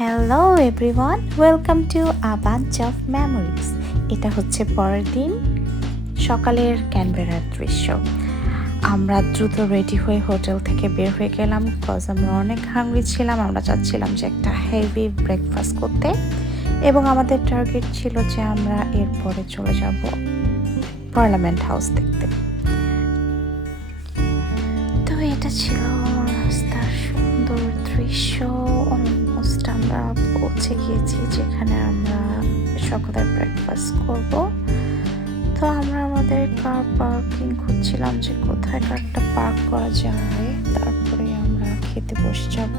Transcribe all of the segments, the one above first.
Hello everyone, welcome to a bunch of memories. এটা হচ্ছে পরের দিন সকালের ক্যানবেরার দৃশ্য। আমরা দ্রুত রেডি হয়ে হোটেল থেকে বের হয়ে গেলাম, বিকজ আমরা অনেক হাংরি ছিলাম। আমরা চাচ্ছিলাম যে একটা হেভি ব্রেকফাস্ট করতে, এবং আমাদের টার্গেট ছিল যে আমরা এরপরে চলে যাব পার্লামেন্ট হাউস দেখতে। তো এটা ছিল রাস্তার সুন্দর দৃশ্য। অলমোস্ট আমরা পৌঁছে গিয়েছি যেখানে আমরা সকালের ব্রেকফাস্ট করব। তো আমরা আমাদের কার পার্কিং খুঁজছিলাম যে কোথায় কারটা পার্ক করা যায়, তারপরে আমরা খেতে বসে যাব।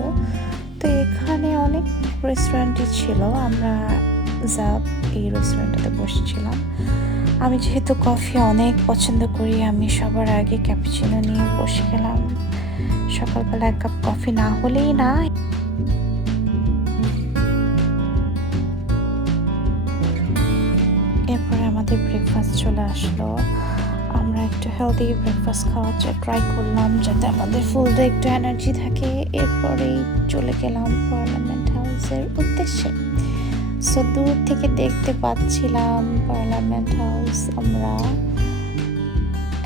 তো এখানে অনেক রেস্টুরেন্টই ছিল, আমরা জাব এই রেস্টুরেন্টটাতে বসেছিলাম। আমি যেহেতু কফি অনেক পছন্দ করি, আমি সবার আগে ক্যাপুচিনো নিয়ে বসে গেলাম। সকালবেলা এক কাপ কফি না হলেই না। এরপরে আমাদের ব্রেকফাস্ট চলে আসলো। আমরা একটু হেলদি ব্রেকফাস্ট খাওয়ার ট্রাই করলাম যাতে আমাদের ফুল ডে একটু এনার্জি থাকে। এরপরেই চলে গেলাম পার্লামেন্ট হাউসের উদ্দেশ্যে। সো দূর থেকে দেখতে পাচ্ছিলাম পার্লামেন্ট হাউস। আমরা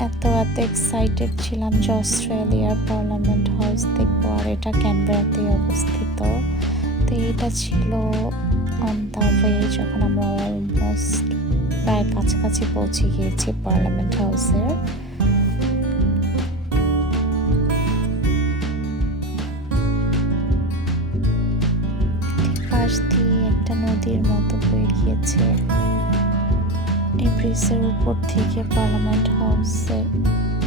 এত এক্সাইটেড ছিলাম যে অস্ট্রেলিয়ার পার্লামেন্ট হাউস দেখবো, আর এটা ক্যানবেরাতে অবস্থিত। তো এটা ছিল অন দ্য ওয়ে যখন আমরা অলমোস্ট প্রায় কাছাকাছি পৌঁছে গিয়েছি পার্লামেন্ট হাউসের। পাশ দিয়ে একটা নদীর মতো বয়ে গিয়েছে। এই ব্রিজের উপর থেকে পার্লামেন্ট হাউসের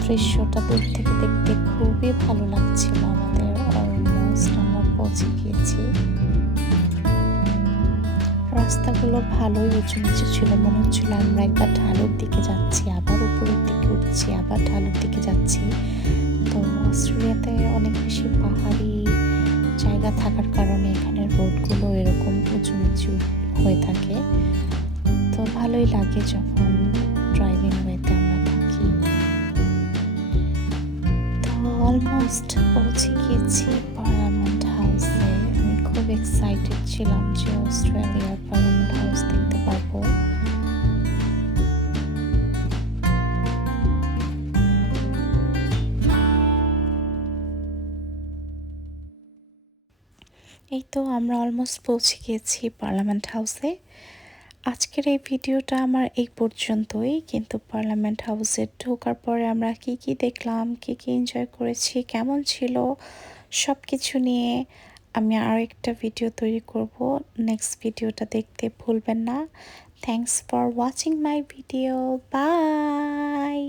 দৃশ্যটা দূর থেকে দেখতে খুবই ভালো লাগছিল আমাদের। অলমোস্ট আমরা পৌঁছে গিয়েছি। রাস্তাগুলো ভালোই উঁচু নিচু ছিল, মনে হচ্ছিল আমরা একবার ঢালুর দিকে যাচ্ছি, আবার উপরের দিকে উঠছি, আবার ঢালুর দিকে যাচ্ছি। তো অস্ট্রেলিয়াতে অনেক বেশি পাহাড়ি জায়গা থাকার কারণে এখানের রোডগুলো এরকম উঁচু নিচু হয়ে থাকে। তো ভালোই লাগে যখন ড্রাইভিং ওয়েতে আমরা থাকি। তো অলমোস্ট পৌঁছে গিয়েছি পার্লামেন্ট হাউসে। আমি খুব এক্সাইটেড ছিলাম যে অস্ট্রেলিয়ার পার্লামেন্ট হাউস দেখতে পারবো। এই তো আমরা অলমোস্ট পৌঁছে গিয়েছি পার্লামেন্ট হাউসে। আজকের এই ভিডিওটা আমার এই পর্যন্তই, কিন্তু পার্লামেন্ট হাউসে ঢোকার পরে আমরা কি কি দেখলাম, কি কি এনজয় করেছি, কেমন ছিল, সব কিছু নিয়ে আমি আরও একটা ভিডিও তৈরি করব। নেক্সট ভিডিওটা দেখতে ভুলবেন না। Thanks for watching my video. By.